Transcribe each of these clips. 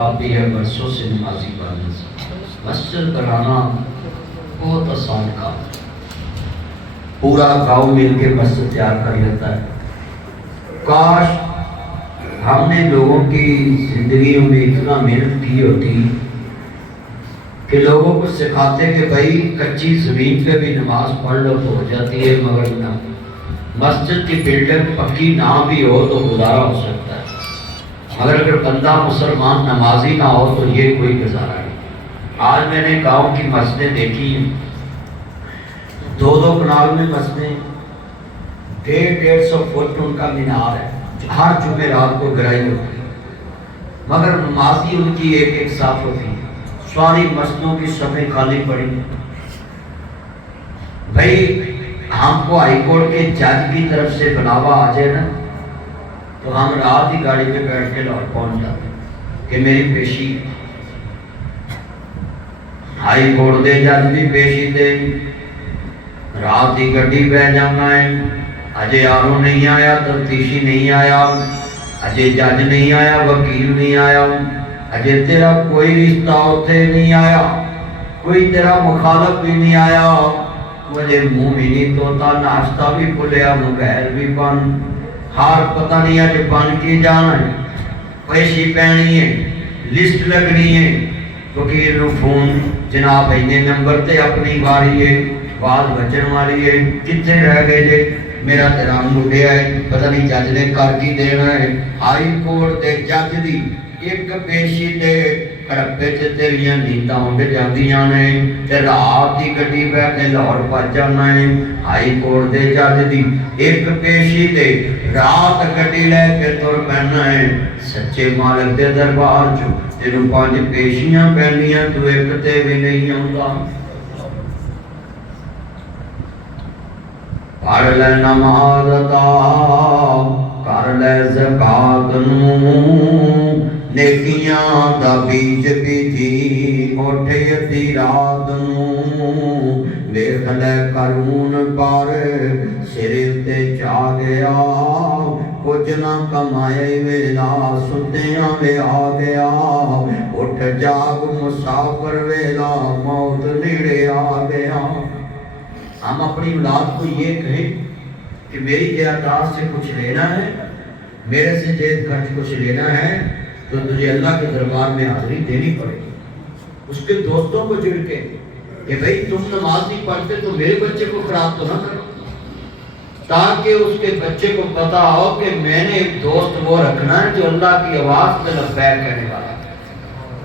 काफ़ी है बरसों से नमाजी बनने से मस्जिद बनाना बहुत आसान काम। पूरा गांव मिलके मस्जिद तैयार कर लेता है। काश हमने लोगों की जिंदगी में इतना मेहनत की होती कि लोगों को सिखाते कि भाई कच्ची ज़मीन पे भी नमाज पढ़ लो तो हो जाती है, मगर ना, मस्जिद की बिल्डिंग पक्की ना भी हो तो गुजारा हो सकता है, मगर अगर बंदा मुसलमान नमाजी ना हो तो ये कोई गुजारा नहीं। आज मैंने गांव की मस्जिदें देखी हैं, 2-2 कनाल में मस्जिदें, 150-150 फुट उनका मीनार है, हर जुमेरात को गिराई होती है, मगर नमाजी उनकी एक एक साफ होती है। सारी मस्जिदों की सफ़ें खाली पड़ी। भाई हमको हाईकोर्ट के जज की तरफ से बुलावा आ जाए ना तो हम रात ही गाड़ी पे बैठ के लाहौर पहुंच जाते कि मेरी पेशी हाई कोर्ट दे जज भी पेशी दे, रात ही गड्डी बह जाना है। अजय आरो नहीं आया, तफ्तीशी नहीं आया, अजय जज नहीं आया, वकील नहीं आया, अजय तेरा कोई रिश्ता उसे नहीं आया, कोई तेरा मुखालफ भी नहीं आया, मुझे मुंह भी नहीं तोता, नाश्ता भी भुलिया, मोबाइल भी बंद, हार पता नहीं अज बन के जाना है, पैसी पैनी है, लिस्ट लगनी है, वकील फोन जनाब इन्ने नंबर ते अपनी बारी है, बात बचन वाली है, कितने रह गए जे, मेरा तेरा मुंडिया है, पता नहीं जज ने कर की देना है। हाई कोर्ट के जज दी एक पेशी दे करप्पे च तेरियां नींदां उड़ जांदियां ने ते रात दी गड्डी बह के लाहौर पहुंच जाना है। हाई कोर्ट दे जज दी एक पेशी दे रात गड्डी लेके तुर पैना है। सच्चे मालिक दे दरबार च तेनू 5 पेशियां पैंदियां, तू एक ते भी नहीं आउंदा। पढ़ ले नमाज अता कर ले ज़कात नूं, नेकियां दा बीज बीजी उठ अद्धी रात नूं, वेख ले कानून पर सिर ते चा गया, कुछ ना कमाए वेला सुत्तियां वे आ गया, उठ जाग मुसाफिर वेला मौत नेड़े आ गया। हम अपनी औलाद को ये कहें कि मेरी जायदाद से कुछ लेना है, मेरे से जेब खर्च कुछ लेना है तो तुझे अल्लाह के दरबार में हाजिरी देनी पड़ेगी। उसके दोस्तों को जुड़ के कि भाई तुम नमाज नहीं पढ़ते तो मेरे बच्चे को खराब तो ना करो, ताकि उसके बच्चे को पता हो कि मैंने एक दोस्त वो रखना है जो अल्लाह की आवाज में लब्बैक कहने वाला है।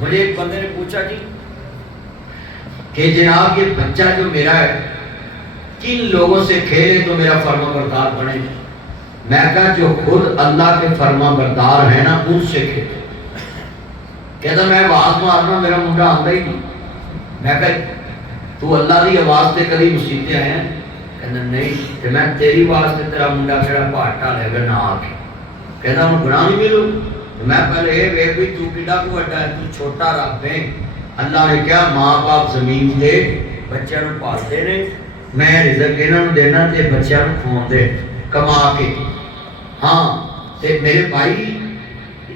मुझे एक बंदे ने पूछा जी कि जनाब ये बच्चा जो मेरा है किन लोगों से खेले तो मेरा फर्मा बरदार बने। मैं कहा जो खुद अल्लाह के फर्मा बरदार है ना उनसे खेले। कहता मैं आवाज मारना मेरा मुंडा आंदा ही नहीं। मैं कहा तू अल्लाह की आवाज से कभी मुसीबतें आए हैं? कहना नहीं, तो मैं तेरी आवाज से तेरा मुंडा फिर भाटा लेगा ना आके। कहता मैं गुनाह नहीं मिलू। तो मैं पहले ये वेख भी तू कितना को बड़ा है, तू छोटा रब है। अल्लाह ने क्या माँ बाप जमीन दे बच्चों को पालते ने, मैं रिजक इन्होंने देना ते बच्चों को खवाते कमा के। हाँ ते मेरे भाई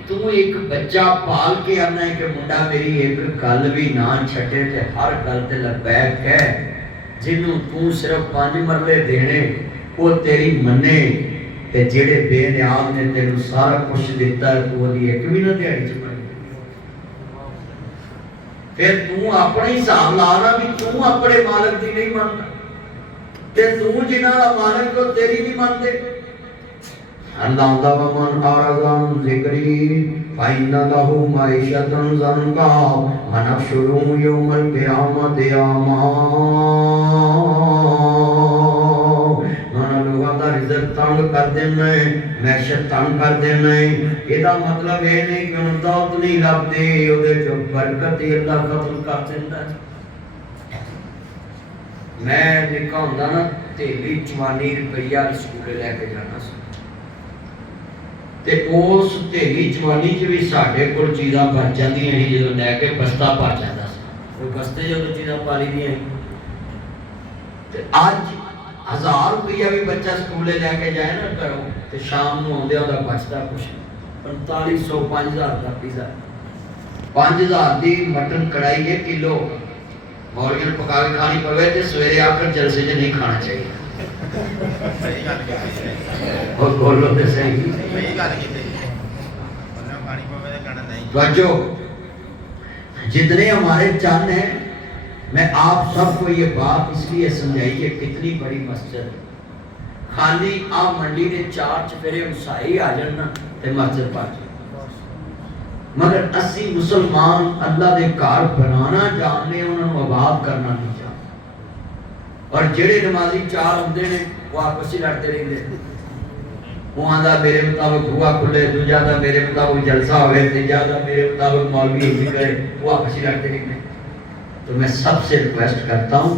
तू एक बच्चा पाल के आना है कि मुंडा मेरी एक गल भी ना छटे ते हर गल ते लबैक कह, जिन्हों तू सिर्फ 5 मरले देने वो तेरी मन्ने, ते जेड़े बेनियाज ने तेनू सारा कुछ दिता है तू ओदी एक भी ना दिहाड़ी च पाई। फिर तू अपने हिसाब लाना भी तू अपने मालिक की नहीं मानता ते तू जिन्हां दा मालिक को तेरी नहीं मानते। अल्लाह दा मन आरज़ान ज़िक्री फाइना लहू माइशतन ज़नका मनशुरू यौमल क़ियामत यामा। रिज़्क़ तंग कर देना है, मैशत तंग कर देना है। इहदा मतलब ये नहीं कि उन्हें दौलत नहीं लभदी, उहदे चों बरकत ही अल्लाह खत्म कर देंदा है। मैं निक्का हुंदा ना धेली 44 रुपया स्कूले लैके जाना सी ते उस धेली 44 च भी साडे कोल चीज़ां बच जांदियां सी, जदों लैके बस्ता भर जांदा सी, कोई बस्ते जदों चीज़ां पा लईदियां ते अज 1000 रुपया भी बच्चा स्कूले लैके जाए ना घरों ते शाम नूं आउंदे ओहदा बचदा कुछ 4500 5000 का पिज़्ज़ा 5000 की मटन कढ़ाई है किलो मौलियां पका के खानी पवे तो सवेरे आकर जलसे च नहीं खाना चाहिए। और बोलो तो सही बच्चों, जितने हमारे चंद हैं, मैं आप सबको ये बात इसलिए समझाई कि कितनी बड़ी मस्जिद खाली आ मंडी के 4 चफेरे उसाई आ जाना ते मस्जिद पा जाए, मगर असी मुसलमान अल्लाह के घर बनाना जानते, उन्होंने आबाद करना नहीं जानते। और जेड़े नमाजी 4 होंगे ने वो आपस ही लड़ते रहते, वो आंदा मेरे मुताबिक हुआ खुले, दूजा दा मेरे मुताबिक जलसा होवे, तीजा दा मेरे मुताबिक मौलवी ही करे, वो आपस ही लड़ते रहते। तो मैं सबसे रिक्वेस्ट करता हूँ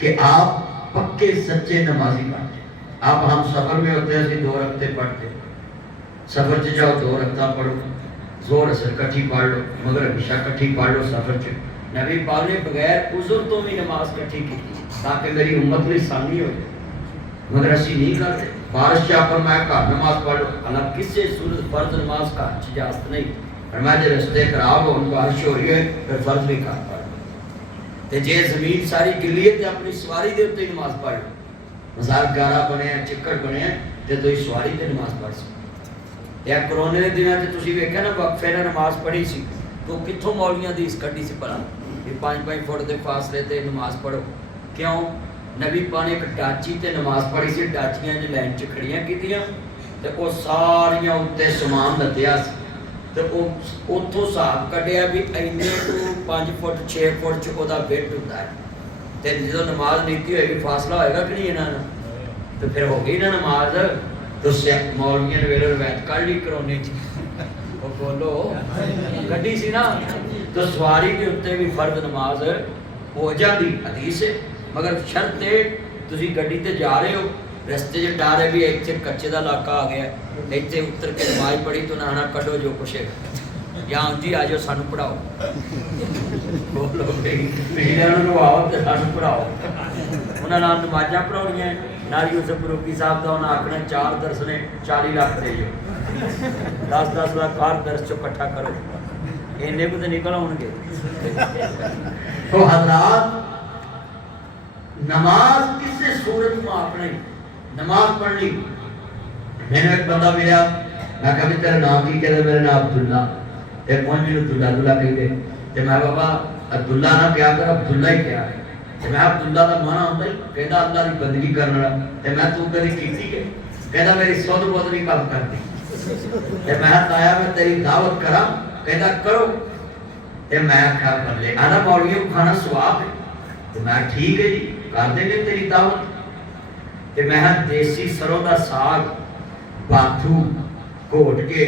कि आप पक्के सच्चे नमाजी बनते। आप हम सफर में होते हैं, 2 रखते पढ़ते, सफर च जाओ 2 रखता पढ़ो, जोर असर कट्ठी पढ़ लो, मगर हमेशा कट्ठी पढ़ लो सफर च। नबी पाक ने बगैर उज़र तो भी नमाज कट्ठी की ताकि मेरी उम्मत लिए आसानी हो जाए, मगर असी नहीं करते। बारिश चा फरमाया घर नमाज पढ़ लो, हालांकि किसी सूरत फर्ज नमाज का इजाजत नहीं, फरमाया जे रस्ते खराब हो, बारिश हो रही है, फिर फर्ज भी घर पढ़ लो। ते जे जमीन सारी गिली है तो अपनी सवारी के उत्ते नमाज पढ़ लो, मजार गारा बने चिक्कड़ बने तो तुम सवारी ते नमाज पढ़ सकते। या कोरोना के दिनों में तुम वेख्या ना वक्फे ने नमाज पढ़ी सी, तो कितों मौलियां दी इस कड्डी सी भला कि 5-5 फुट के फासले ते नमाज पढ़ो। क्यों? नबी पाक ने एक डाची ते नमाज पढ़ी सी, डाचियां ने लाइन च खड़ियां कीतियां ते वो सारियां उत्ते समान लद्या ते उत्थों हिसाब कढ़िया भी इन्ने तो 5 फुट 6 फुट च ओदा बेड हुंदा है ते जो नमाज नीति होएगी फासला होएगा कि नहीं इन्हां नाल, तो फिर हो गई ना नमाज। तो मौलवियों ने वेले रवायत कढ़ ली करोने वो बोलो गड्डी सी ना, तो सवारी के उत्ते भी फर्ज नमाज हो जाती हदीस है, मगर शर्त है तुसी गड्डी ते जा रहे हो, रस्ते च डर है भी इत्थे कच्चे दा इलाका आ गया, इत्थे उतर के नमाज पढ़ी तो ना कढ़ो जो कुछ है, या जी आ जाओ सानू पढ़ाओ, बोलो नवाओ तो सानू पढ़ाओ। उन्होंने नमाजा पढ़ाउणियां नाल यूसुफ फरूकी साहब का उन्हें आखना 4 दर्स ने 40 लाख दे जो, 10-10 लाख हर दर्स चो इकट्ठा करो, इन्ने को तो निकल आउणगे। तो हजरात, नमाज किसी सूरत में आपने नमाज पढ़नी। मैंने एक बंदा मिला, मैं कहा भी तेरा नाम की कहता, मेरा नाम अब्दुल्ला, एक कोई मैंने अब्दुल्ला कहते, तो मैं बाबा अब्दुल्ला ना क्या कर, अब्दुल्ला ही क्या है, तो मैं अब्दुल्ला का माना होता ही कहता अल्लाह की बंदगी करने वाला, तो मैं तू कभी की के कहता मेरी सुध बुध नहीं काम करती, तो मैं आया मैं तेरी दावत करा, कहता करो, तो मैं क्या कर ले आना मौलियों को खाना स्वाद है, तो मैं ठीक है जी कर देंगे तेरी दावत। तो मैं देसी सरों का साग बाथू घोट के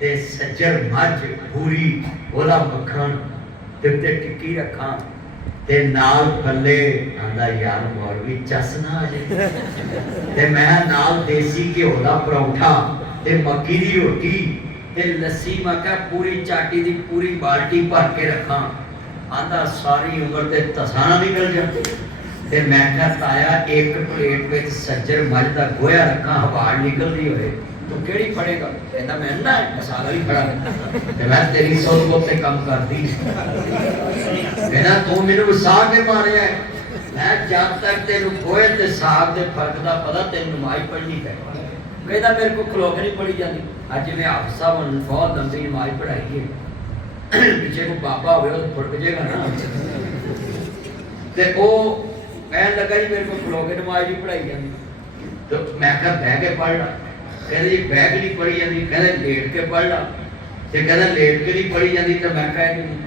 ते सज्जर मझ पूरी ओला मक्खन ते टिक्की रखा ते नाल पल्ले आंदा यार मौलवी चस ना आ जाए, ते मैं नाल देसी घ्यो दा परौठा ते मक्की दी रोटी ते लस्सी मैं क्या पूरी चाटी दी पूरी बाल्टी भर के रखा, आंदा सारी उम्र ते तसाना निकल जाते। ते मैं क्या ताया एक प्लेट में सज्जर मझ दा गोया रखा, हवा निकलती होए तो केड़ी फड़ेगा, कहता मैं ना मसाला ही फड़ा, ते मैं तेरी सोच को ते कम कर दी, कहना तू मेनू वसा के मारे है, मैं जब तक तेनू गोए ते साग दे फर्क दा पता तेनू नमाज पढ़नी है, कहता मेरे को खलो के नहीं पढ़ी जाती। अज मैं आप साहब बहुत लंबी नमाज पढ़ाई है, पीछे को बाबा हो तो फुट जाएगा ना, ते ओ कहन लगा जी मेरे को खलो के नमाज नहीं पढ़ाई जाती, तो मैं कहा बह के पढ़ ला, कहते जी बैग नहीं पढ़ी जाती, कहते लेट के पढ़ ला, तो कहते लेट के नहीं पढ़ी जाती, तो मैं कहा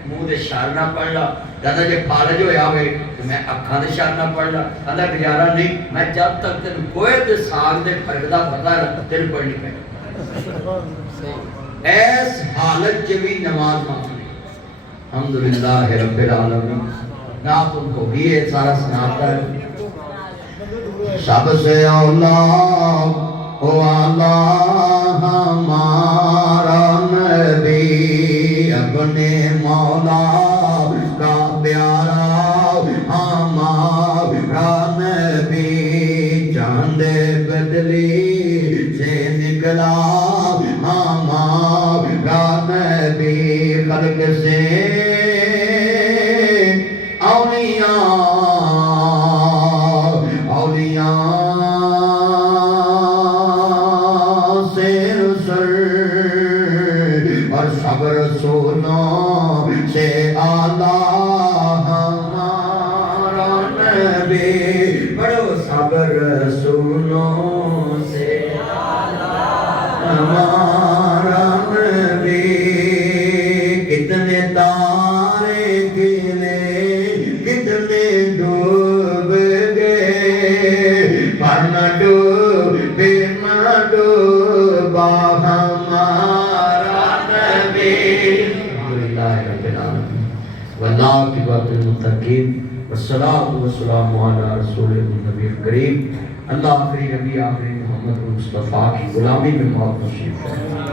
मूँह के इशारे नाल पढ़ ला, कहता जे फारज होया होवे तो मैं अखां दे इशारे नाल पढ़ ला, कहता गुजारा नहीं, मैं जब तक तेन गोए ते साग दे फर्क दा पता तेन पढ़नी पैनी। ऐस हालत च भी नमाज मांगनी, अल्हम्दुलिल्लाह रब्बिल आलमीन। ना तुमको भी ये सारा सुनाता है, सबसे औला ओ आला हमारा नबी, अपने मौला का प्यारा हमारा नबी, चांद बदली से निकला हमारा नबी, खल्क से औलिया औलिया से रुसल और सब रसूलों से आला हमारा नबी। बड़ो सब रसूलों से हमारा नबी। कितने तारे गिने कितने डूब गए पर न डूबे न डूबा हमारा नबी। अल्हम्दुलिल्लाह रब्बिल आलमीन वल्लाहिल मुत्तकीन वस्सलातु वस्सलामु अला रसूलिल नबील करीम। अल्लाह आखिरी नबी आखिरी मोहम्मद मुस्तफ़ा की गुलामी में मौत नसीब फरमाए।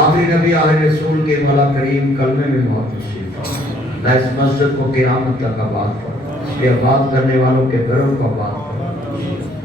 आखिरी नबी आखिरी रसूल के मौला करीम कलमे में मौत नसीब फरमाए। इस मस्जिद को क़यामत तक आबाद फरमाए। इसके आबाद करने वालों के घरों को आबाद फरमाए।